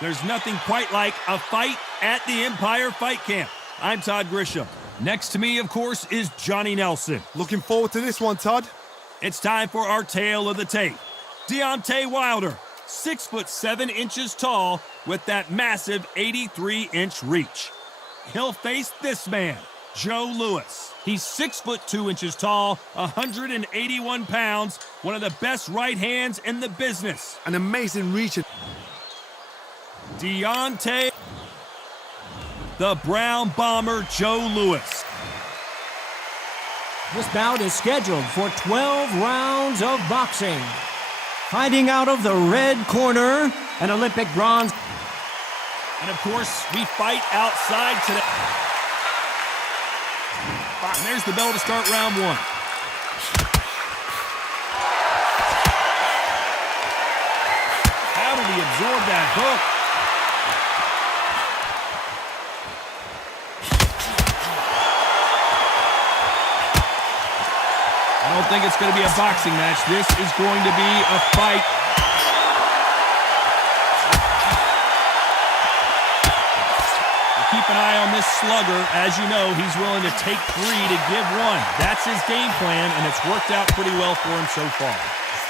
There's nothing quite like a fight at the Empire Fight Camp. I'm Todd Grisham. Next to me, of course, is Johnny Nelson. Looking forward to this one, Todd. It's time for our tale of the tape. Deontay Wilder, 6'7" tall with that massive 83-inch reach. He'll face this man, Joe Louis. He's 6'2" tall, 181 pounds, one of the best right hands in the business. An amazing reach. Deontay, the Brown Bomber Joe Louis. This bout is scheduled for 12 rounds of boxing. Fighting out of the red corner, an Olympic bronze. And of course, we fight outside today. And there's the bell to start round one. How did he absorb that hook? I don't think it's going to be a boxing match. This is going to be a fight. Keep an eye on this slugger. As you know, he's willing to take 3 to give 1. That's his game plan, and it's worked out pretty well for him so far.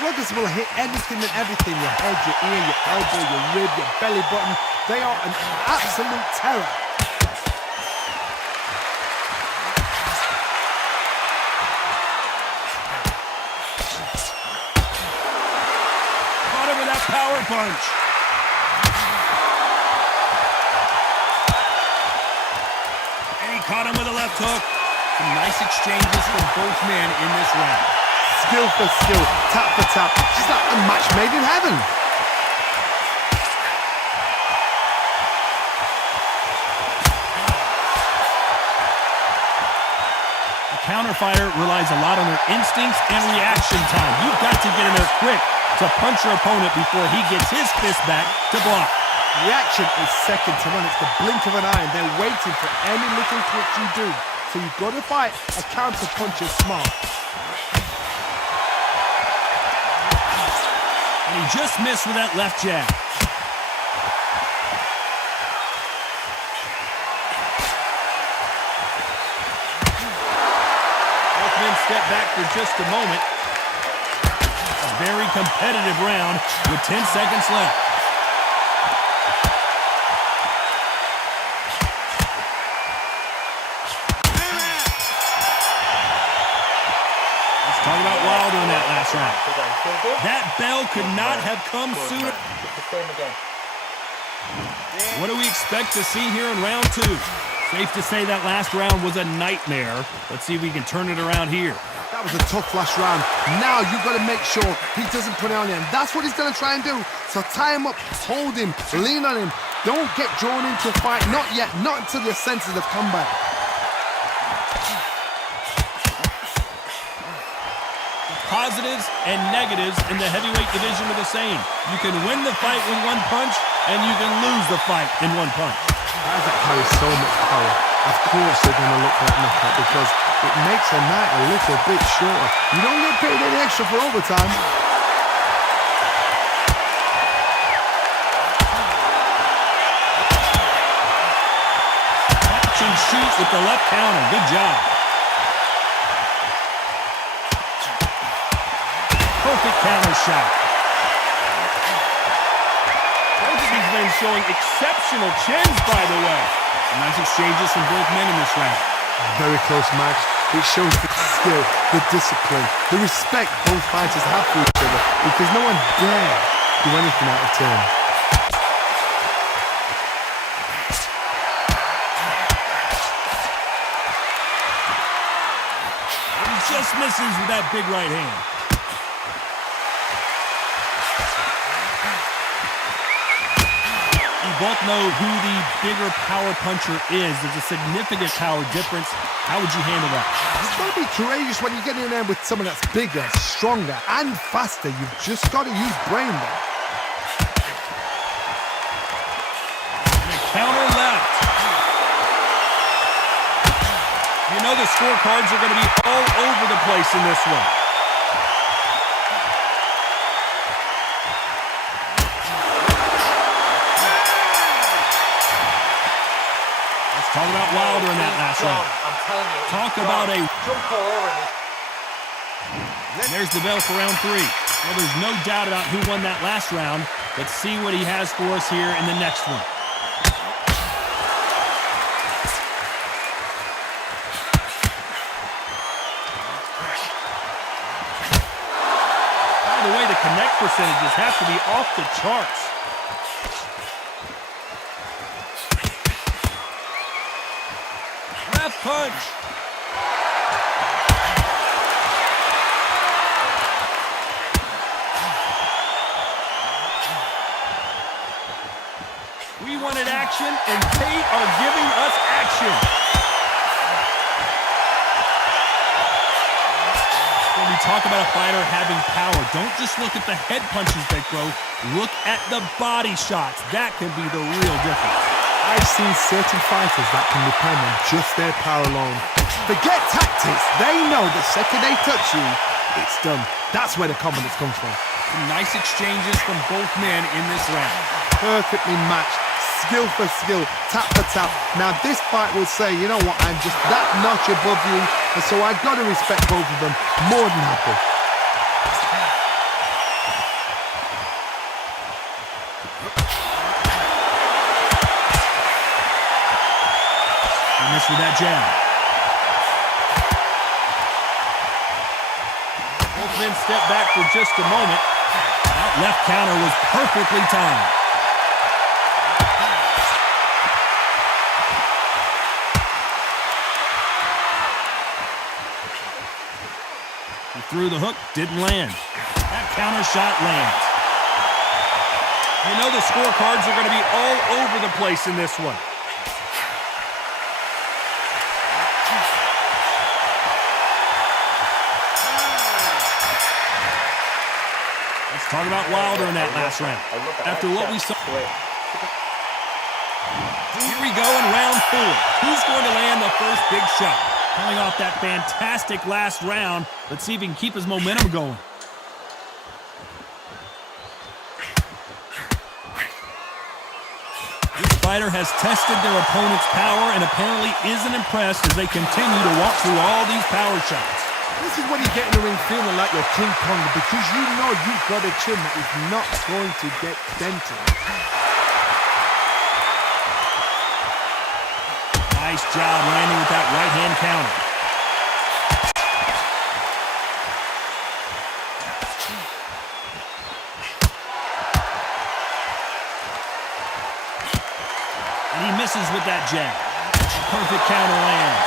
Sluggers will hit anything and everything. Your head, your ear, your elbow, your rib, your belly button. They are an absolute terror. Caught him with that power punch. Caught him with a left hook. Some nice exchanges from both men in this round. Skill for skill, tap for tap. Just like a match made in heaven. A counter fighter relies a lot on their instincts and reaction time. You've got to get in there quick to punch your opponent before he gets his fist back to block. Reaction is second to none. It's the blink of an eye, and they're waiting for any little twitch you do. So you've got to fight a counter puncher smart. And he just missed with that left jab. Both men step back for just a moment. A very competitive round with 10 seconds left. Talk about Wilder in that last round. That bell could not have come sooner. What do we expect to see here in round 2? Safe to say that last round was a nightmare. Let's see if we can turn it around here. That was a tough last round. Now you've got to make sure he doesn't put it on him. That's what he's going to try and do. So tie him up, hold him, lean on him. Don't get drawn into a fight. Not yet. Not until your senses have come back. Positives and negatives in the heavyweight division are the same. You can win the fight with one punch, and you can lose the fight in one punch. Guys that carry so much power, of course they're going to look for that knockout because it makes a night a little bit shorter. You don't get paid any extra for overtime. Catch and shoot with the left counter. Good job. Perfect counter shot. Both of these men showing exceptional chins, by the way. Nice exchanges from both men in this round. Very close match. It shows the skill, the discipline, the respect both fighters have for each other because no one dare do anything out of turn. He just misses with that big right hand. Both know who the bigger power puncher is. There's a significant power difference. How would you handle that? You've got to be courageous when you get in there with someone that's bigger, stronger, and faster. You've just got to use brain there. And a counter left. You know the scorecards are going to be all over the place in this one. Talk about Wilder in that last round. I'm telling you. Talk about a... Jump all over me. There's the bell for round 3. Well, there's no doubt about who won that last round. Let's see what he has for us here in the next one. By the way, the connect percentages have to be off the charts. Left punch. We wanted action, and they are giving us action. When we talk about a fighter having power, don't just look at the head punches they throw. Look at the body shots. That can be the real difference. I've seen certain fighters that can depend on just their power alone. Forget tactics. They know the second they touch you, it's done. That's where the confidence comes from. Some nice exchanges from both men in this round. Perfectly matched. Skill for skill, tap for tap. Now this fight will say, you know what, I'm just that notch above you, and so I've got to respect both of them more than happy. He missed with that jab. Both men step back for just a moment. That left counter was perfectly timed. Through the hook, didn't land. That counter shot lands. You know the scorecards are going to be all over the place in this one. Let's talk about Wilder in that last round. After what we saw... Here we go in round 4. Who's going to land the first big shot? Coming off that fantastic last round, let's see if he can keep his momentum going. This fighter has tested their opponent's power and apparently isn't impressed as they continue to walk through all these power shots. This is when you get in the ring feeling like you're King Kong, because you know you've got a chin that is not going to get dented. Nice job landing with that right-hand counter. And he misses with that jab. A perfect counter lands.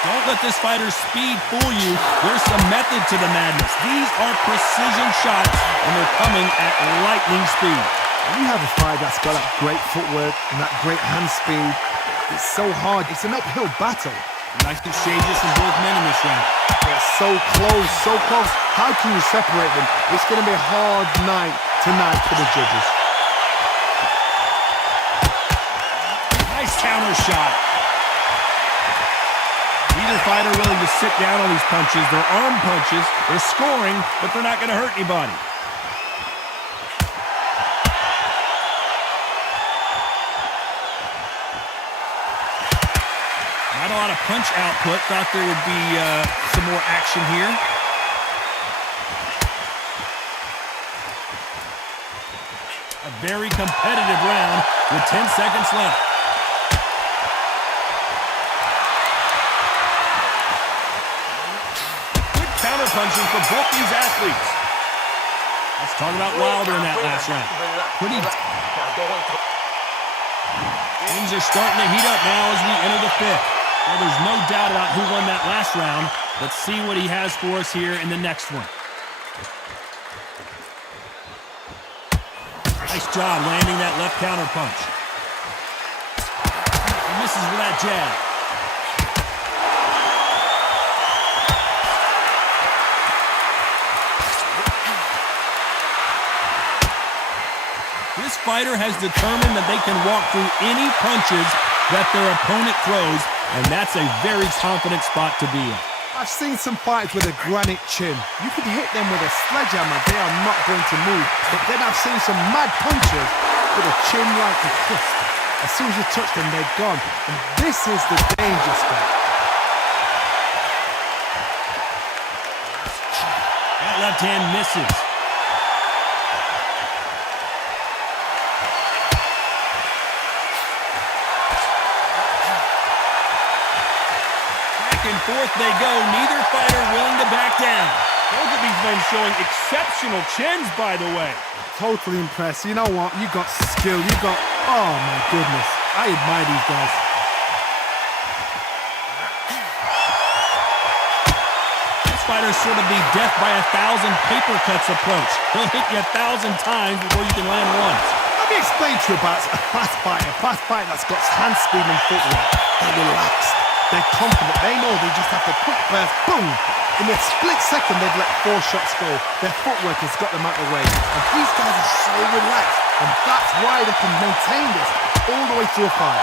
Don't let this fighter's speed fool you. There's some method to the madness. These are precision shots, and they're coming at lightning speed. When you have a fight that's got that great footwork and that great hand speed, it's so hard. It's an uphill battle. Nice exchanges from both men in this round. They're so close, so close. How can you separate them? It's going to be a hard night tonight for the judges. Nice counter shot. Neither fighter willing to sit down on these punches. They're arm punches. They're scoring, but they're not going to hurt anybody. Not a lot of punch output. Thought there would be some more action here. A very competitive round with 10 seconds left. Punching for both these athletes. Let's talk about Wilder in that last round. Things are starting to heat up now as we enter the 5th. Well, there's no doubt about who won that last round. Let's see what he has for us here in the next one. Nice job landing that left counter punch. He misses with that jab. This fighter has determined that they can walk through any punches that their opponent throws, and that's a very confident spot to be in. I've seen some fighters with a granite chin. You could hit them with a sledgehammer, they are not going to move. But then I've seen some mad punchers with a chin like a crisp. As soon as you touch them, they're gone. And this is the danger spot. That left hand misses. Back and forth they go, neither fighter willing to back down. Both of these men showing exceptional chins, by the way. Totally impressed. You know what? You got skill. You got... Oh, my goodness. I admire these guys. This fighter's sort of the death by 1,000 paper cuts approach. He'll hit you 1,000 times before you can land one. Let me explain to you about a fast fighter that's got hand speed and footwork. They're relaxed. They're confident. They know they just have to quick burst, boom. In a split second, they've let 4 shots go. Their footwork has got them out of the way. And these guys are so relaxed. And that's why they can maintain this all the way through a fight.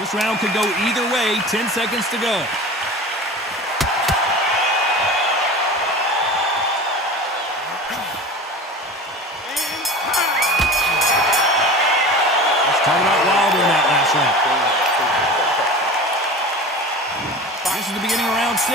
This round could go either way. 10 seconds to go. Let's talk about Wilder in that last round. This is the beginning of round 6.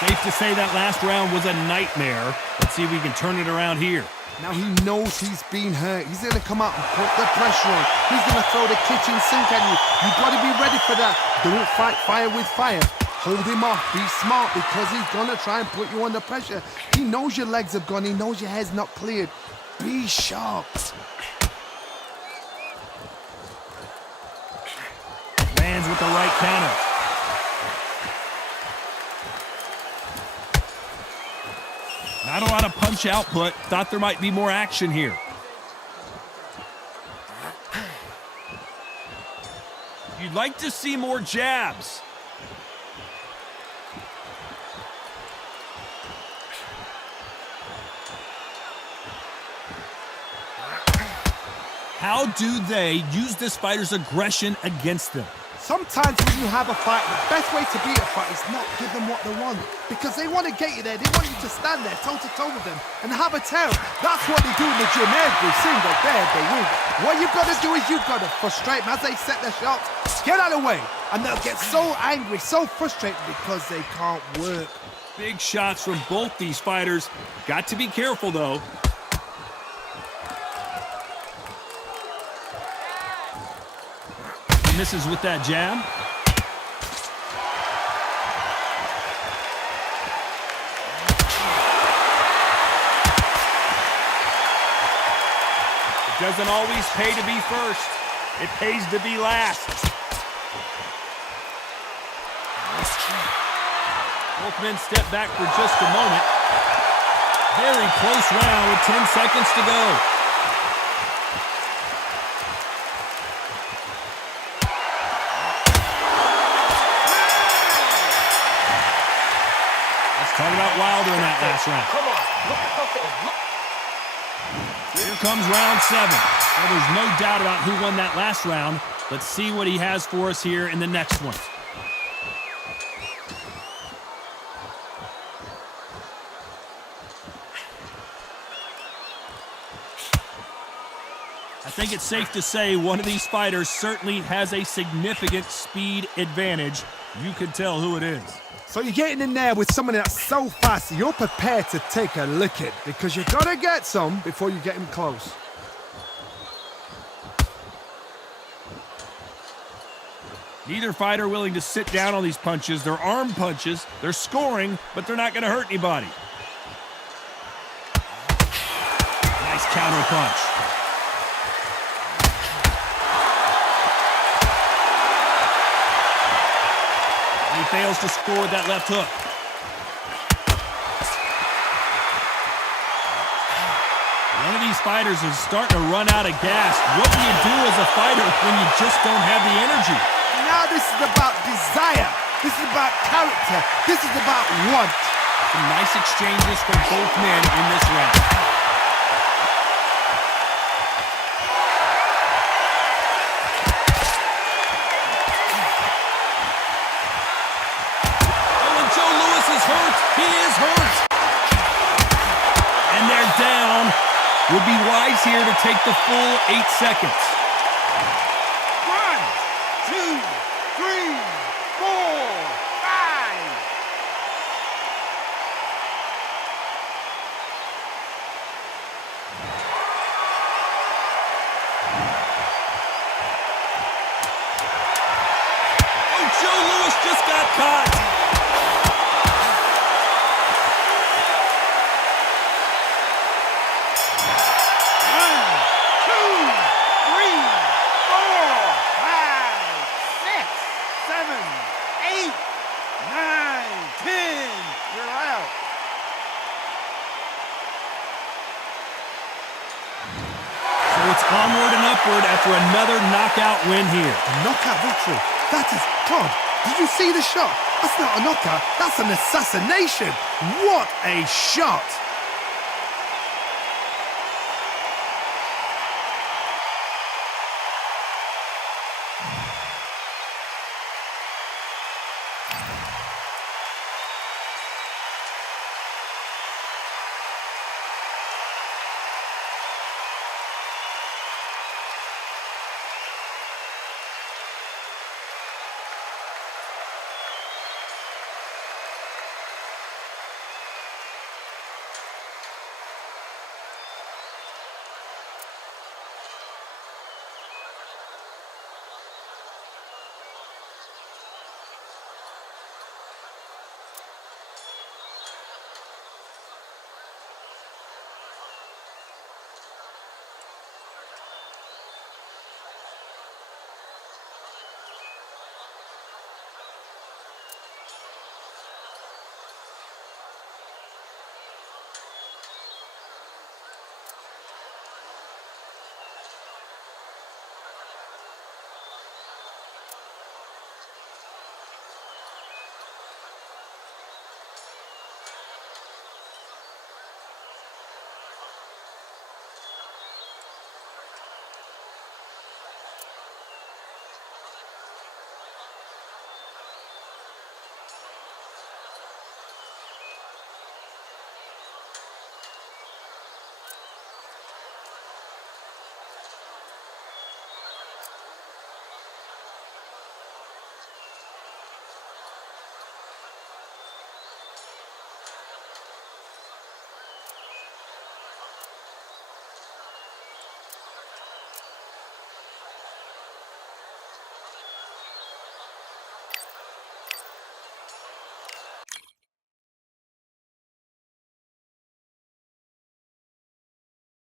Safe to say that last round was a nightmare. Let's see if we can turn it around here. Now he knows he's been hurt. He's going to come out and put the pressure on. He's going to throw the kitchen sink at you. You've got to be ready for that. Don't fight fire with fire. Hold him off. Be smart because he's going to try and put you under pressure. He knows your legs have gone. He knows your head's not cleared. Be sharp. Lands with the right counter. Not a lot of punch output. Thought there might be more action here. You'd like to see more jabs. How do they use this fighter's aggression against them? Sometimes when you have a fight, the best way to beat a fight is not give them what they want. Because they want to get you there. They want you to stand there toe-to-toe with them and have a tail. That's what they do in the gym every single day they win. What you've got to do is you've got to frustrate them as they set their shots. Get out of the way. And they'll get so angry, so frustrated because they can't work. Big shots from both these fighters. Got to be careful, though. Misses with that jab. It doesn't always pay to be first. It pays to be last. Both men step back for just a moment. Very close round with 10 seconds to go. Talk about Wilder in that last round. Come on, look confident. Here comes round 7. Well, there's no doubt about who won that last round. Let's see what he has for us here in the next one. I think it's safe to say one of these fighters certainly has a significant speed advantage. You can tell who it is. So you're getting in there with someone that's so fast, you're prepared to take a licking because you've got to get some before you get him close. Neither fighter willing to sit down on these punches. They're arm punches. They're scoring, but they're not going to hurt anybody. Nice counter punch. He fails to score with that left hook. One of these fighters is starting to run out of gas. What do you do as a fighter when you just don't have the energy? Now this is about desire. This is about character. This is about want. Some nice exchanges from both men in this round. is hurt. He is hurt. And they're down. Would be wise here to take the full 8 seconds. 1, 2, 3, 4, 5. Oh, Joe Louis just got caught. Onward and upward after another knockout win here. A knockout victory. That is, God, did you see the shot? That's not a knockout. That's an assassination. What a shot.